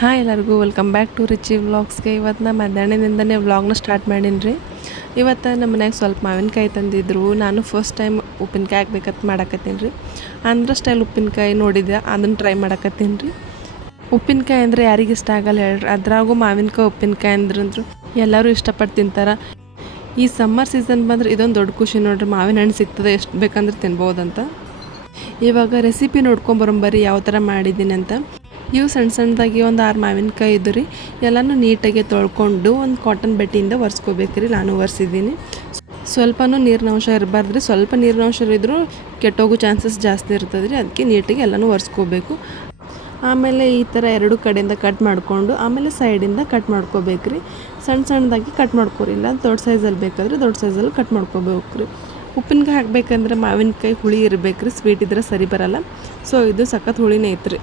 Hi ಎಲ್ಲರಿಗೂ welcome back to Richie ವ್ಲಾಗ್ಸ್ಗೆ. ಇವತ್ತು ನಾ ಮಧ್ಯಾಹ್ನದಿಂದನೇ ವ್ಲಾಗ್ನ ಸ್ಟಾರ್ಟ್ ಮಾಡೀನಿ ರೀ. ಇವತ್ತು ನಮ್ಮ ಮನ್ಯಾಗ ಸ್ವಲ್ಪ ಮಾವಿನಕಾಯಿ ತಂದಿದ್ರು. ನಾನು ಫಸ್ಟ್ ಟೈಮ್ ಉಪ್ಪಿನಕಾಯಿ ಹಾಕ್ಬೇಕಂತ ಮಾಡಾಕತ್ತೀನಿ ರೀ. ಆಂಧ್ರ ಸ್ಟೈಲ್ ಉಪ್ಪಿನಕಾಯಿ ನೋಡಿದ್ದೆ, ಅದನ್ನು ಟ್ರೈ ಮಾಡಾಕತ್ತೀನಿ ರೀ. ಉಪ್ಪಿನಕಾಯಿ ಅಂದರೆ ಯಾರಿಗೆ ಇಷ್ಟ ಆಗಲ್ಲ ಹೇಳ್ರಿ, ಅದ್ರಾಗೂ ಮಾವಿನಕಾಯಿ ಉಪ್ಪಿನಕಾಯಿ ಅಂದ್ರಂದ್ರು ಎಲ್ಲರೂ ಇಷ್ಟಪಟ್ಟು ತಿಂತಾರೆ. ಈ ಸಮ್ಮರ್ ಸೀಸನ್ ಬಂದರೆ ಇದೊಂದು ದೊಡ್ಡ ಖುಷಿ ನೋಡ್ರಿ, ಮಾವಿನ ಹಣ್ಣು ಸಿಗ್ತದೆ, ಎಷ್ಟು ಬೇಕಂದ್ರೆ ತಿನ್ಬೋದಂತ. ಇವಾಗ ರೆಸಿಪಿ ನೋಡ್ಕೊಂಬರಂಬರಿ ಯಾವ ಥರ ಮಾಡಿದ್ದೀನಿ ಅಂತ. ಇವು ಸಣ್ಣ ಸಣ್ಣದಾಗಿ ಒಂದು 6 ಮಾವಿನಕಾಯಿ ಇದ್ದು ರೀ. ಎಲ್ಲನೂ ನೀಟಾಗಿ ತೊಳ್ಕೊಂಡು ಒಂದು ಕಾಟನ್ ಬಟ್ಟೆಯಿಂದ ಒರೆಸ್ಕೋಬೇಕ್ರಿ. ನಾನು ಒರೆಸಿದ್ದೀನಿ. ಸ್ವಲ್ಪನೂ ನೀರಿನ ಅಂಶ ಇರಬಾರ್ದು ರೀ. ಸ್ವಲ್ಪ ನೀರಿನ ಅಂಶ ಇದ್ದರೂ ಕೆಟ್ಟೋಗೋ ಚಾನ್ಸಸ್ ಜಾಸ್ತಿ ಇರ್ತದೆ ರೀ. ಅದಕ್ಕೆ ನೀಟಾಗಿ ಎಲ್ಲನೂ ಒರೆಸ್ಕೋಬೇಕು. ಆಮೇಲೆ ಈ ಥರ 2 ಕಡೆಯಿಂದ ಕಟ್ ಮಾಡಿಕೊಂಡು ಆಮೇಲೆ ಸೈಡಿಂದ ಕಟ್ ಮಾಡ್ಕೋಬೇಕ್ರಿ. ಸಣ್ಣ ಸಣ್ಣದಾಗಿ ಕಟ್ ಮಾಡ್ಕೋರಿ, ಇಲ್ಲ ದೊಡ್ಡ ಸೈಜಲ್ಲಿ ಬೇಕಾದರೆ ದೊಡ್ಡ ಸೈಜಲ್ಲಿ ಕಟ್ ಮಾಡ್ಕೋಬೇಕು ರೀ. ಉಪ್ಪಿನಕಾಯಿ ಹಾಕ್ಬೇಕಂದ್ರೆ ಮಾವಿನಕಾಯಿ ಹುಳಿ ಇರಬೇಕು ರೀ, ಸ್ವೀಟ್ ಇದ್ರೆ ಸರಿ ಬರಲ್ಲ. ಸೊ ಇದು ಸಖತ್ ಹುಳಿನೇ ಐತ್ರಿ.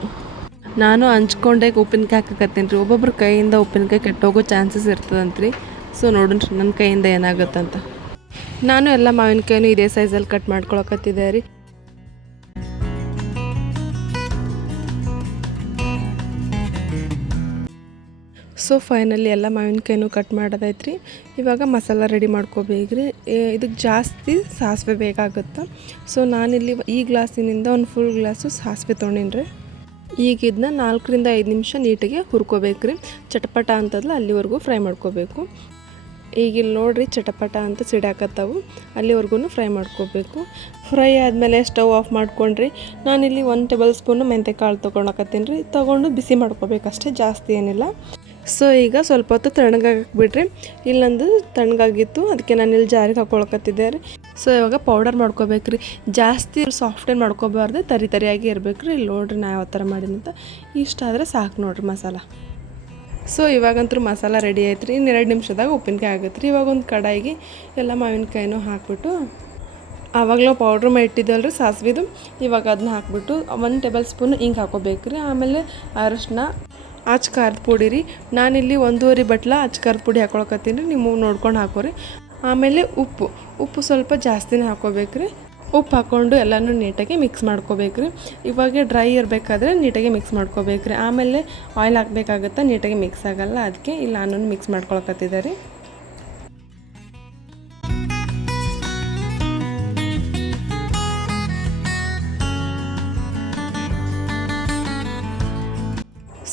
ನಾನು ಹಂಚ್ಕೊಂಡೆ ಉಪ್ಪಿನಕಾಯಿ ಹಾಕಕತ್ತೀನಿ ರೀ. ಒಬ್ಬೊಬ್ರ ಕೈಯಿಂದ ಉಪ್ಪಿನಕಾಯಿ ಕೆಟ್ಟೋಗೋ ಚಾನ್ಸಸ್ ಇರ್ತದಂತ್ರಿ. ಸೊ ನೋಡ್ರಿ ನನ್ನ ಕೈಯಿಂದ ಏನಾಗುತ್ತಂತ. ನಾನು ಎಲ್ಲ ಮಾವಿನಕಾಯಿನೂ ಇದೇ ಸೈಜಲ್ಲಿ ಕಟ್ ಮಾಡ್ಕೊಳಕತ್ತಿದ್ದೆ ರೀ. ಸೊ ಫೈನಲಿ ಎಲ್ಲ ಮಾವಿನಕಾಯಿನೂ ಕಟ್ ಮಾಡೋದೈತ್ರಿ. ಇವಾಗ ಮಸಾಲ ರೆಡಿ ಮಾಡ್ಕೋಬೇಕ್ರಿ. ಇದಕ್ಕೆ ಜಾಸ್ತಿ ಸಾಸಿವೆ ಬೇಕಾಗುತ್ತೆ. ಸೊ ನಾನಿಲ್ಲಿ ಈ ಗ್ಲಾಸಿನಿಂದ ಒಂದು ಫುಲ್ ಗ್ಲಾಸು ಸಾಸಿವೆ ತೊಗೊಂಡಿನಿ ರೀ. ಈಗ ಇದನ್ನ 4 ರಿಂದ 5 ನಿಮಿಷ ನೀಟಾಗಿ ಹುರ್ಕೋಬೇಕ್ರಿ. ಚಟಪಟ ಅಂತದಲ್ಲ ಅಲ್ಲಿವರೆಗೂ ಫ್ರೈ ಮಾಡ್ಕೋಬೇಕು. ಈಗ ಇಲ್ಲಿ ನೋಡಿರಿ ಚಟಪಟ ಅಂತ ಸಿಡಾಕತ್ತಾವು, ಅಲ್ಲಿವರೆಗೂ ಫ್ರೈ ಮಾಡ್ಕೋಬೇಕು. ಫ್ರೈ ಆದಮೇಲೆ ಸ್ಟವ್ ಆಫ್ ಮಾಡ್ಕೊಂಡ್ರಿ. ನಾನಿಲ್ಲಿ 1 ಟೇಬಲ್ ಸ್ಪೂನು ಮೆಂತ್ಯಕಾಳು ತೊಗೊಳಕತ್ತೀನಿ ರೀ. ತೊಗೊಂಡು ಬಿಸಿ ಮಾಡ್ಕೋಬೇಕಷ್ಟೇ, ಜಾಸ್ತಿ ಏನಿಲ್ಲ. ಸೊ ಈಗ ಸ್ವಲ್ಪ ಹೊತ್ತು ತಣ್ಣಗಾಕ್ಬಿಡ್ರಿ. ಇಲ್ಲೊಂದು ತಣ್ಣಗಾಗಿತ್ತು, ಅದಕ್ಕೆ ನಾನು ಇಲ್ಲಿ ಜಾರಿಗೆ ಹಾಕೊಳಕತ್ತಿದ್ದೆ ರೀ. ಸೊ ಇವಾಗ ಪೌಡರ್ ಮಾಡ್ಕೋಬೇಕ್ರಿ. ಜಾಸ್ತಿ ಸಾಫ್ಟೇನು ಮಾಡ್ಕೋಬಾರ್ದು, ತರಿಯಾಗಿ ಇರಬೇಕು ರೀ. ಇಲ್ಲಿ ನೋಡಿರಿ ನಾ ಯಾವ ಥರ ಮಾಡೀನಿ ಅಂತ. ಇಷ್ಟ ಆದರೆ ಸಾಕು ನೋಡಿರಿ ಮಸಾಲ. ಸೊ ಇವಾಗಂತೂ ಮಸಾಲ ರೆಡಿ ಆಯ್ತು ರೀ. ಇನ್ನು 2 ನಿಮಿಷದಾಗ ಉಪ್ಪಿನಕಾಯಿ ಆಗುತ್ತೆ ರೀ. ಇವಾಗ ಒಂದು ಕಡಾಯಿಗೆ ಎಲ್ಲ ಮಾವಿನಕಾಯಿನೂ ಹಾಕ್ಬಿಟ್ಟು, ಆವಾಗಲೂ ಪೌಡ್ರ್ ಮಾಡಿಟ್ಟಿದ್ದಲ್ರಿ ಸಾಸಿವೆದು, ಇವಾಗ ಅದನ್ನ ಹಾಕ್ಬಿಟ್ಟು 1 ಟೇಬಲ್ ಸ್ಪೂನ್ ಹಿಂಗೆ ಹಾಕೋಬೇಕು ರೀ. ಆಮೇಲೆ ಅರಶಿನ, ಅಚ್ಚ ಖಾರದ ಪುಡಿ ರೀ. ನಾನಿಲ್ಲಿ 1.5 ಬಟ್ಲ ಅಚ್ಚ ಖಾರದ ಪುಡಿ ಹಾಕೊಳಕತ್ತೀನಿ ರೀ. ನೀವು ನೋಡ್ಕೊಂಡು ಹಾಕೋರಿ. ಆಮೇಲೆ ಉಪ್ಪು ಸ್ವಲ್ಪ ಜಾಸ್ತಿನೇ ಹಾಕೋಬೇಕು ರೀ. ಉಪ್ಪು ಹಾಕ್ಕೊಂಡು ಎಲ್ಲನೂ ನೀಟಾಗಿ ಮಿಕ್ಸ್ ಮಾಡ್ಕೋಬೇಕು ರೀ. ಇವಾಗ ಡ್ರೈ ಇರಬೇಕಾದ್ರೆ ನೀಟಾಗಿ ಮಿಕ್ಸ್ ಮಾಡ್ಕೋಬೇಕು ರೀ. ಆಮೇಲೆ ಆಯಿಲ್ ಹಾಕಬೇಕಾಗುತ್ತೆ, ನೀಟಾಗಿ ಮಿಕ್ಸ್ ಆಗೋಲ್ಲ. ಅದಕ್ಕೆ ಇಲ್ಲಿ ನಾನು ಮಿಕ್ಸ್ ಮಾಡ್ಕೊಳಕತ್ತಿದ್ದೆ ರೀ.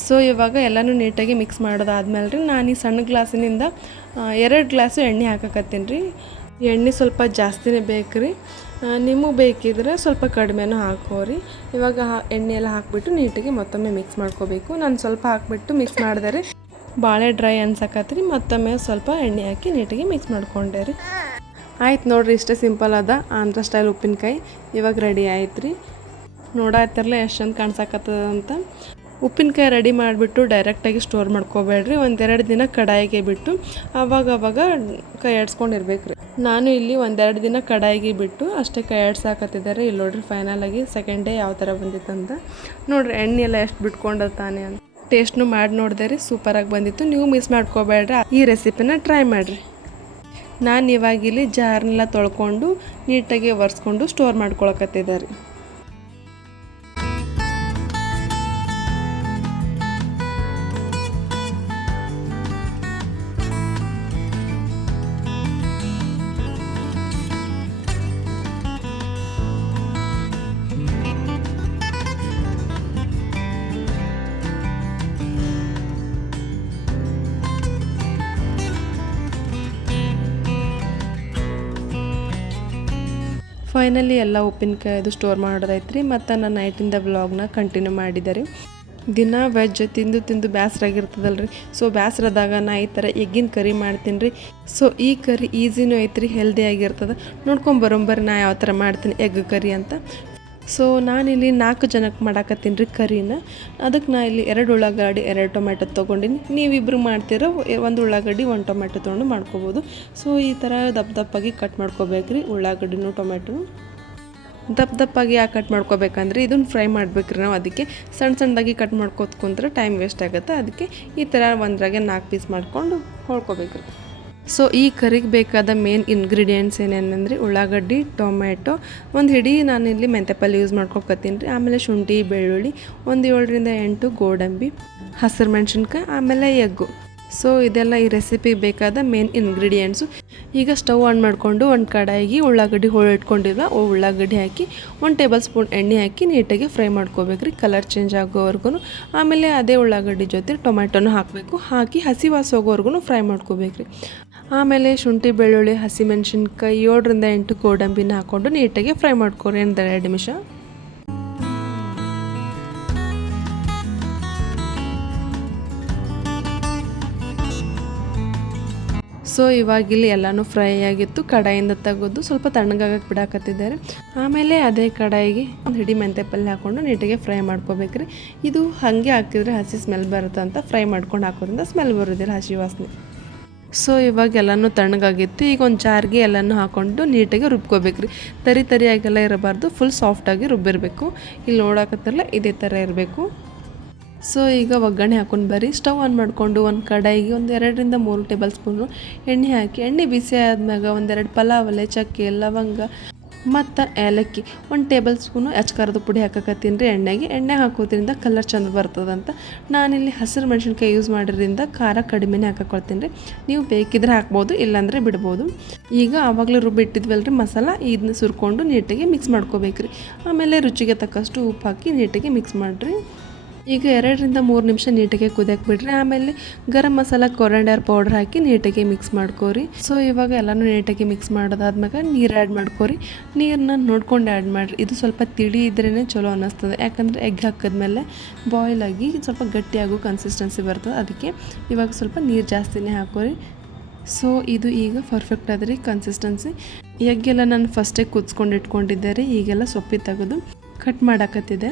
ಸೊ ಇವಾಗ ಎಲ್ಲನೂ ನೀಟಾಗಿ ಮಿಕ್ಸ್ ಮಾಡೋದಾದ್ಮೇಲೆ ರೀ, ನಾನು ಈ ಸಣ್ಣ ಗ್ಲಾಸಿನಿಂದ 2 ಗ್ಲಾಸು ಎಣ್ಣೆ ಹಾಕಕತ್ತೀನಿ ರೀ. ಎಣ್ಣೆ ಸ್ವಲ್ಪ ಜಾಸ್ತಿನೇ ಬೇಕು ರೀ. ನಿಮಗೆ ಬೇಕಿದ್ರೆ ಸ್ವಲ್ಪ ಕಡಿಮೆನೂ ಹಾಕೋರಿ. ಇವಾಗ ಎಣ್ಣೆ ಎಲ್ಲ ಹಾಕಿಬಿಟ್ಟು ನೀಟಾಗಿ ಮತ್ತೊಮ್ಮೆ ಮಿಕ್ಸ್ ಮಾಡ್ಕೋಬೇಕು. ನಾನು ಸ್ವಲ್ಪ ಹಾಕಿಬಿಟ್ಟು ಮಿಕ್ಸ್ ಮಾಡಿದೆ ರೀ. ಭಾಳ ಡ್ರೈ ಅನ್ಸಕತ್ರಿ. ಮತ್ತೊಮ್ಮೆ ಸ್ವಲ್ಪ ಎಣ್ಣೆ ಹಾಕಿ ನೀಟಾಗಿ ಮಿಕ್ಸ್ ಮಾಡ್ಕೊಂಡೆ ರೀ. ಆಯ್ತು ನೋಡಿರಿ, ಇಷ್ಟೇ ಸಿಂಪಲ್ ಅದ ಆಂಧ್ರ ಸ್ಟೈಲ್ ಉಪ್ಪಿನಕಾಯಿ. ಇವಾಗ ರೆಡಿ ಆಯ್ತು ರೀ. ನೋಡಾತಿರಲ್ಲ ಎಷ್ಟು ಚಂದ ಕಾಣಿಸಕತ್ತದ ಅಂತ. ಉಪ್ಪಿನಕಾಯಿ ರೆಡಿ ಮಾಡಿಬಿಟ್ಟು ಡೈರೆಕ್ಟಾಗಿ ಸ್ಟೋರ್ ಮಾಡ್ಕೋಬೇಡ್ರಿ. 1-2 ದಿನ ಕಡಾಯಿಗೆ ಬಿಟ್ಟು ಅವಾಗ ಕೈ ಆಡಿಸ್ಕೊಂಡಿರ್ಬೇಕು ರೀ. ನಾನು ಇಲ್ಲಿ 1-2 ದಿನ ಕಡಾಯಿಗೆ ಬಿಟ್ಟು ಅಷ್ಟೇ ಕೈ ಆಡ್ಸಾಕತ್ತಿದ್ದಾರೆ. ಇಲ್ಲಿ ನೋಡಿರಿ ಫೈನಲಾಗಿ ಸೆಕೆಂಡ್ ಡೇ ಯಾವ ಥರ ಬಂದಿತ್ತಂತ ನೋಡಿರಿ. ಎಣ್ಣೆ ಎಲ್ಲ ಎಷ್ಟು ಬಿಟ್ಕೊಂಡತಾನೆ ಅಂತ ಟೇಸ್ಟ್ನು ಮಾಡಿ ನೋಡಿದೆ ರೀ. ಸೂಪರಾಗಿ ಬಂದಿತ್ತು. ನೀವು ಮಿಸ್ ಮಾಡ್ಕೋಬೇಡ್ರಿ, ಈ ರೆಸಿಪಿನ ಟ್ರೈ ಮಾಡಿರಿ. ನಾನು ಇವಾಗಿಲ್ಲಿ ಜಾರ್ನೆಲ್ಲ ತೊಳ್ಕೊಂಡು ನೀಟಾಗಿ ಒರೆಸ್ಕೊಂಡು ಸ್ಟೋರ್ ಮಾಡ್ಕೊಳಕತ್ತಿದ್ದಾರೆ. ಫೈನಲಿ ಎಲ್ಲ ಉಪ್ಪಿನಕಾಯಿದು ಸ್ಟೋರ್ ಮಾಡೋದೈತ್ರಿ. ಮತ್ತು ನಾನು ನೈಟಿಂದ ವ್ಲಾಗ್ನ ಕಂಟಿನ್ಯೂ ಮಾಡಿದ್ದಾರೆ. ದಿನ ವೆಜ್ ತಿಂದು ಬೇಸರಾಗಿರ್ತದಲ್ರಿ. ಸೊ ಬೇಸರದಾಗ ನಾ ಈ ಥರ ಎಗ್ಗಿನ ಕರಿ ಮಾಡ್ತೀನಿ ರೀ. ಸೊ ಈ ಕರಿ ಈಸಿನೂ ಐತ್ರಿ, ಹೆಲ್ದಿಯಾಗಿರ್ತದೆ. ನೋಡ್ಕೊಂಬರೋಂಬರ್ರಿ ನಾ ಯಾವ ಥರ ಮಾಡ್ತೀನಿ ಎಗ್ ಕರಿ ಅಂತ. ಸೊ ನಾನಿಲ್ಲಿ 4 ಜನಕ್ಕೆ ಮಾಡಾಕತ್ತೀನಿ ರೀ ಕರಿನ. ಅದಕ್ಕೆ ನಾ ಇಲ್ಲಿ 2 ಉಳ್ಳಾಗಡ್ಡಿ 2 ಟೊಮೆಟೊ ತೊಗೊಂಡಿನಿ. ನೀವಿಬ್ಬರು ಮಾಡ್ತೀರೋ 1 ಉಳ್ಳಾಗಡ್ಡಿ 1 ಟೊಮೆಟೊ ತೊಗೊಂಡು ಮಾಡ್ಕೋಬೋದು. ಸೊ ಈ ಥರ ದಪ್ಪಾಗಿ ಕಟ್ ಮಾಡ್ಕೋಬೇಕ್ರಿ. ಉಳ್ಳಾಗಡ್ಡಿನೂ ಟೊಮೆಟೊ ದಪ್ಪಾಗಿ ಯಾಕೆ ಕಟ್ ಮಾಡ್ಕೋಬೇಕಂದ್ರೆ ಇದನ್ನು ಫ್ರೈ ಮಾಡ್ಬೇಕ್ರಿ ನಾವು. ಅದಕ್ಕೆ ಸಣ್ಣದಾಗಿ ಕಟ್ ಮಾಡ್ಕೋತ ಕುಂತ್ರೆ ಟೈಮ್ ವೇಸ್ಟ್ ಆಗುತ್ತೆ. ಅದಕ್ಕೆ ಈ ಥರ ಒಂದ್ರಾಗೆ 4 ಪೀಸ್ ಮಾಡ್ಕೊಂಡು ಹೊಳ್ಕೊಬೇಕ್ರಿ. ಸೊ ಈ ಕರಿಗೆ ಬೇಕಾದ ಮೇನ್ ಇಂಗ್ರೀಡಿಯೆಂಟ್ಸ್ ಏನೇನಂದರೆ ಉಳ್ಳಾಗಡ್ಡಿ, ಟೊಮೆಟೊ, ಒಂದು ಹಿಡಿ ನಾನಿಲ್ಲಿ ಮೆಂತೆಪಲ್ಲೆ ಯೂಸ್ ಮಾಡ್ಕೊಕತ್ತೀನಿ ರೀ. ಆಮೇಲೆ ಶುಂಠಿ, ಬೆಳ್ಳುಳ್ಳಿ, ಒಂದು 7ರಿಂದ 8 ಗೋಡಂಬಿ, ಹಸಿರು ಮೆಣಸಿನ್ಕಾಯಿ, ಆಮೇಲೆ ಎಗ್ಗು. ಸೊ ಇದೆಲ್ಲ ಈ ರೆಸಿಪಿಗೆ ಬೇಕಾದ ಮೇನ್ ಇಂಗ್ರೀಡಿಯೆಂಟ್ಸು. ಈಗ ಸ್ಟವ್ ಆನ್ ಮಾಡಿಕೊಂಡು ಒಂದು ಕಡಾಯಿಗೆ ಉಳ್ಳಾಗಡ್ಡಿ ಇಟ್ಕೊಂಡಿದ್ವ ಉಳ್ಳಾಗಡ್ಡಿ ಹಾಕಿ 1 ಟೇಬಲ್ ಸ್ಪೂನ್ ಎಣ್ಣೆ ಹಾಕಿ ನೀಟಾಗಿ ಫ್ರೈ ಮಾಡ್ಕೋಬೇಕ್ರಿ, ಕಲರ್ ಚೇಂಜ್ ಆಗೋವರೆಗೂ. ಆಮೇಲೆ ಅದೇ ಉಳ್ಳಾಗಡ್ಡಿ ಜೊತೆ ಟೊಮೆಟೊನ ಹಾಕಬೇಕು, ಹಾಕಿ ಹಸಿ ವಾಸ ಹೋಗೋವರೆಗೂ ಫ್ರೈ ಮಾಡ್ಕೋಬೇಕ್ರಿ. ಆಮೇಲೆ ಶುಂಠಿ, ಬೆಳ್ಳುಳ್ಳಿ, ಹಸಿಮೆಣ್ಸಿನ್ಕಾಯಿ, 7ರಿಂದ 8 ಗೋಡಂಬಿನ ಹಾಕ್ಕೊಂಡು ನೀಟಾಗಿ ಫ್ರೈ ಮಾಡ್ಕೊರಿ 2 ನಿಮಿಷ. ಸೊ ಇವಾಗಿಲ್ಲಿ ಎಲ್ಲನೂ ಫ್ರೈ ಆಗಿತ್ತು, ಕಡಾಯಿಂದ ತೆಗೆದು ಸ್ವಲ್ಪ ತಣ್ಣಗಾಗಕ್ಕೆ ಬಿಡಾಕತ್ತಿದ್ದಾರೆ. ಆಮೇಲೆ ಅದೇ ಕಡಾಯಿಗೆ ಒಂದು ಹಿಡಿ ಮೆಂತೆಪಲ್ಲೆ ಹಾಕ್ಕೊಂಡು ನೀಟಾಗಿ ಫ್ರೈ ಮಾಡ್ಕೋಬೇಕ್ರಿ. ಇದು ಹಾಗೆ ಹಾಕಿದ್ರೆ ಹಸಿ ಸ್ಮೆಲ್ ಬರುತ್ತೆ ಅಂತ ಫ್ರೈ ಮಾಡ್ಕೊಂಡು ಹಾಕೋದ್ರಿಂದ ಸ್ಮೆಲ್ ಬರೋದಿಲ್ಲ, ಹಸಿ ವಾಸನೆ. ಸೊ ಇವಾಗ ಎಲ್ಲನೂ ತಣ್ಣಗಾಗಿತ್ತು. ಈಗ ಒಂದು ಜಾರ್ಗೆ ಎಲ್ಲನೂ ಹಾಕ್ಕೊಂಡು ನೀಟಾಗಿ ರುಬ್ಕೋಬೇಕ್ರಿ. ತರಿಯಾಗೆಲ್ಲ ಇರಬಾರ್ದು, ಫುಲ್ ಸಾಫ್ಟಾಗಿ ರುಬ್ಬಿರಬೇಕು. ಇಲ್ಲಿ ನೋಡಾಕತ್ತಿರಲ್ಲ ಇದೇ ಥರ ಇರಬೇಕು. ಸೊ ಈಗ ಒಗ್ಗರಣೆ ಹಾಕೊಂಡು ಬರ್ರಿ. ಸ್ಟವ್ ಆನ್ ಮಾಡಿಕೊಂಡು ಒಂದು ಕಡಾಯಿಗೆ 2ರಿಂದ 3 ಟೇಬಲ್ ಸ್ಪೂನು ಎಣ್ಣೆ ಹಾಕಿ, ಎಣ್ಣೆ ಬಿಸಿ ಆದ್ಮ್ಯಾಗ 2 ಪಲಾವ್ ಎಲೆ, ಚಕ್ಕೆ, ಲವಂಗ ಮತ್ತು ಏಲಕ್ಕಿ, 1 ಟೇಬಲ್ ಸ್ಪೂನು ಅಚ್ಕಾರದ ಪುಡಿ ಹಾಕಕತ್ತೀನಿ ರೀ ಎಣ್ಣೆ ಹಾಕೋದ್ರಿಂದ ಕಲರ್ ಚಂದ ಬರ್ತದಂತ. ನಾನಿಲ್ಲಿ ಹಸಿರು ಮೆಣಸಿನ್ಕಾಯಿ ಯೂಸ್ ಮಾಡಿದ್ರಿಂದ ಖಾರ ಕಡಿಮೆನೇ ಹಾಕೊಳ್ತೀನಿ ರೀ. ನೀವು ಬೇಕಿದ್ರೆ ಹಾಕ್ಬೋದು, ಇಲ್ಲಾಂದರೆ ಬಿಡ್ಬೋದು. ಈಗ ಆವಾಗಲೇ ರುಬ್ಬಿಟ್ಟಿದ್ವಲ್ಲ ರೀ ಮಸಾಲ, ಇದನ್ನ ಸುರ್ಕೊಂಡು ನೀಟಾಗಿ ಮಿಕ್ಸ್ ಮಾಡ್ಕೋಬೇಕ್ರಿ. ಆಮೇಲೆ ರುಚಿಗೆ ತಕ್ಕಷ್ಟು ಉಪ್ಪು ಹಾಕಿ ನೀಟಾಗಿ ಮಿಕ್ಸ್ ಮಾಡಿರಿ. ಈಗ 2ರಿಂದ 3 ನಿಮಿಷ ನೀಟಾಗಿ ಕುದಿಯಕ್ಕೆ ಬಿಡ್ರಿ. ಆಮೇಲೆ ಗರಂ ಮಸಾಲ, ಕೊರಿಯಾಂಡರ್ ಪೌಡರ್ ಹಾಕಿ ನೀಟಾಗಿ ಮಿಕ್ಸ್ ಮಾಡ್ಕೋರಿ. ಸೊ ಇವಾಗ ಎಲ್ಲನೂ ನೀಟಾಗಿ ಮಿಕ್ಸ್ ಮಾಡೋದಾದ್ಮೇಲೆ ನೀರು ಆ್ಯಡ್ ಮಾಡ್ಕೋರಿ. ನೀರನ್ನ ನೋಡ್ಕೊಂಡು ಆ್ಯಡ್ ಮಾಡಿರಿ. ಇದು ಸ್ವಲ್ಪ ತಿಳಿ ಇದ್ರೇ ಚಲೋ ಅನ್ನಿಸ್ತದೆ, ಯಾಕಂದರೆ ಎಗ್ ಹಾಕಿದ್ಮೇಲೆ ಬಾಯ್ಲ್ ಆಗಿ ಸ್ವಲ್ಪ ಗಟ್ಟಿಯಾಗೋ ಕನ್ಸಿಸ್ಟೆನ್ಸಿ ಬರ್ತದೆ. ಅದಕ್ಕೆ ಇವಾಗ ಸ್ವಲ್ಪ ನೀರು ಜಾಸ್ತಿನೇ ಹಾಕೋರಿ. ಸೊ ಇದು ಈಗ ಪರ್ಫೆಕ್ಟ್ ಆದ್ರಿ ಕನ್ಸಿಸ್ಟೆನ್ಸಿ. ಎಗ್ಗೆಲ್ಲ ನಾನು ಫಸ್ಟೇ ಕುದಿಸ್ಕೊಂಡು ಇಟ್ಕೊಂಡಿದ್ದೆ ರೀ. ಈಗೆಲ್ಲ ಸೊಪ್ಪಿ ತೆಗೆದು ಕಟ್ ಮಾಡಾಕತ್ತಿದೆ.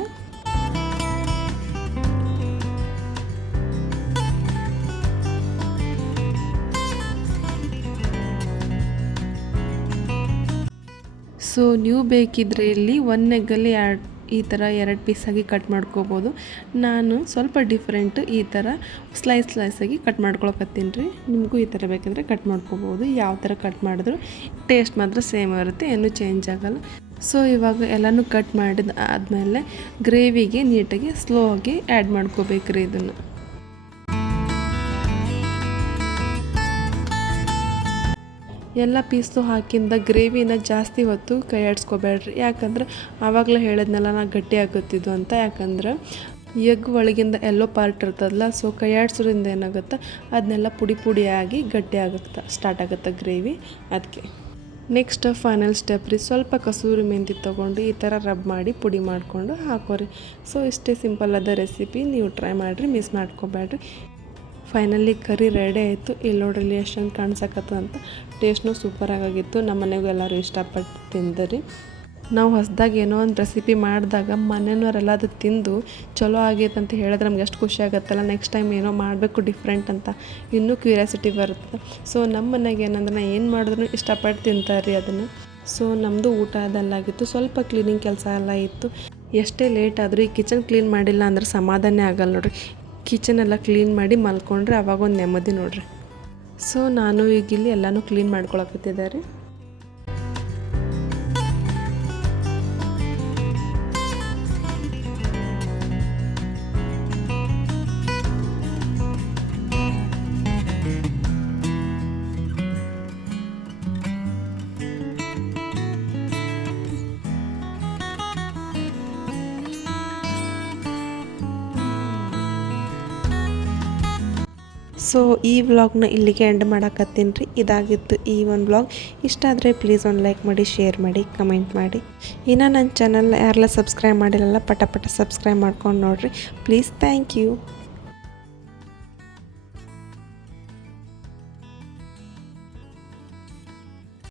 ಸೊ ನೀವು ಬೇಕಿದ್ರೆ ಇಲ್ಲಿ 1 ಎಗ್ಗಲ್ಲಿ ಈ ಥರ 2 ಪೀಸಾಗಿ ಕಟ್ ಮಾಡ್ಕೋಬೋದು. ನಾನು ಸ್ವಲ್ಪ ಡಿಫ್ರೆಂಟ್ ಈ ಥರ ಸ್ಲೈಸಾಗಿ ಕಟ್ ಮಾಡ್ಕೊಳಕತ್ತೀನಿ ರೀ. ನಿಮಗೂ ಈ ಥರ ಬೇಕಂದರೆ ಕಟ್ ಮಾಡ್ಕೋಬೋದು. ಯಾವ ಥರ ಕಟ್ ಮಾಡಿದ್ರು ಟೇಸ್ಟ್ ಮಾತ್ರ ಸೇಮ್ ಇರುತ್ತೆ, ಏನೂ ಚೇಂಜ್ ಆಗೋಲ್ಲ. ಸೊ ಇವಾಗ ಎಲ್ಲನೂ ಕಟ್ ಮಾಡಿದ ಆದಮೇಲೆ ಗ್ರೇವಿಗೆ ನೀಟಾಗಿ ಸ್ಲೋ ಆಗಿ ಆ್ಯಡ್ ಮಾಡ್ಕೋಬೇಕ್ರಿ. ಇದನ್ನು ಎಲ್ಲ ಪೀಸು ಹಾಕಿಂದ ಗ್ರೇವಿನ ಜಾಸ್ತಿ ಹೊತ್ತು ಕೈ ಆಡಿಸ್ಕೋಬೇಡ್ರಿ. ಯಾಕಂದ್ರೆ ಆವಾಗಲೇ ಹೇಳಿದ್ನೆಲ್ಲ ನಾ ಗಟ್ಟಿ ಆಗುತ್ತಿದ್ದು ಅಂತ. ಯಾಕಂದ್ರೆ ಎಗ್ ಒಳಗಿಂದ ಎಲ್ಲೋ ಪಾರ್ಟ್ ಇರ್ತದಲ್ಲ, ಸೊ ಕೈ ಆಡಿಸೋದ್ರಿಂದ ಏನಾಗುತ್ತೆ ಅದನ್ನೆಲ್ಲ ಪುಡಿಯಾಗಿ ಗಟ್ಟಿ ಸ್ಟಾರ್ಟ್ ಆಗುತ್ತೆ ಗ್ರೇವಿ. ಅದಕ್ಕೆ ನೆಕ್ಸ್ಟ್ ಫೈನಲ್ ಸ್ಟೆಪ್ ರೀ, ಸ್ವಲ್ಪ ಕಸೂರಿ ಮೆಂತಿ ತೊಗೊಂಡು ಈ ಥರ ರಬ್ ಮಾಡಿ ಪುಡಿ ಮಾಡಿಕೊಂಡು ಹಾಕೋರಿ. ಸೊ ಇಷ್ಟೇ ಸಿಂಪಲ್ ಆದ ರೆಸಿಪಿ, ನೀವು ಟ್ರೈ ಮಾಡಿರಿ, ಮಿಸ್ ಮಾಡ್ಕೋಬೇಡ್ರಿ. ಫೈನಲಿ ಕರಿ ರೆಡಿ ಆಯಿತು. ಇಲ್ಲಿ ನೋಡ್ರಿ ಎಷ್ಟೊಂದು ಕಾಣಿಸಕತ್ತ ಅಂತ. ಟೇಸ್ಟ್ನೂ ಸೂಪರಾಗಿತ್ತು. ನಮ್ಮ ಮನೆಗೂ ಎಲ್ಲರೂ ಇಷ್ಟಪಟ್ಟು ತಿಂದರಿ. ನಾವು ಹೊಸದಾಗಿ ಏನೋ ಒಂದು ರೆಸಿಪಿ ಮಾಡಿದಾಗ ಮನೆಯವರೆಲ್ಲ ಅದು ತಿಂದು ಚಲೋ ಆಗೈತೆ ಅಂತ ಹೇಳಿದ್ರೆ ನಮ್ಗೆ ಎಷ್ಟು ಖುಷಿ ಆಗುತ್ತಲ್ಲ. ನೆಕ್ಸ್ಟ್ ಟೈಮ್ ಏನೋ ಮಾಡಬೇಕು ಡಿಫ್ರೆಂಟ್ ಅಂತ ಇನ್ನೂ ಕ್ಯೂರಿಯಾಸಿಟಿ ಬರುತ್ತೆ. ಸೊ ನಮ್ಮ ಮನೆಗೆ ಏನಂದ್ರೆ ನಾನು ಏನು ಮಾಡಿದ್ರು ಇಷ್ಟಪಟ್ಟು ತಿಂತಾರೆ ಅದನ್ನು. ಸೊ ನಮ್ಮದು ಊಟ ಅದೆಲ್ಲಾಗಿತ್ತು. ಸ್ವಲ್ಪ ಕ್ಲೀನಿಂಗ್ ಕೆಲಸ ಎಲ್ಲ ಇತ್ತು. ಎಷ್ಟೇ ಲೇಟ್ ಆದರೂ ಈ ಕಿಚನ್ ಕ್ಲೀನ್ ಮಾಡಿಲ್ಲ ಅಂದ್ರೆ ಸಮಾಧಾನ ಆಗಲ್ಲ ನೋಡ್ರಿ. ಕಿಚನ್ ಎಲ್ಲ ಕ್ಲೀನ್ ಮಾಡಿ ಮಲ್ಕೊಂಡ್ರೆ ಅವಾಗೊಂದು ನೆಮ್ಮದಿ ನೋಡ್ರಿ. ಸೊ ನಾನು ಈಗಿಲ್ಲಿ ಎಲ್ಲನೂ ಕ್ಲೀನ್ ಮಾಡ್ಕೊಳಕತ್ತಿದ್ದಾರೆ. ಸೊ ಈ ವ್ಲಾಗ್ನ ಇಲ್ಲಿಗೆ ಎಂಡ್ ಮಾಡಕತ್ತೀನಿ ರೀ. ಇದಾಗಿತ್ತು ಈ ಒಂದು ವ್ಲಾಗ್. ಇಷ್ಟ ಆದರೆ ಪ್ಲೀಸ್ ಒಂದು ಲೈಕ್ ಮಾಡಿ, ಶೇರ್ ಮಾಡಿ, ಕಮೆಂಟ್ ಮಾಡಿ. ಇನ್ನು ನನ್ನ ಚಾನಲ್ ಯಾರೆಲ್ಲ ಸಬ್ಸ್ಕ್ರೈಬ್ ಮಾಡಿರಲ್ಲ ಪಟ ಸಬ್ಸ್ಕ್ರೈಬ್ ಮಾಡ್ಕೊಂಡು ನೋಡಿರಿ ಪ್ಲೀಸ್. Thank you.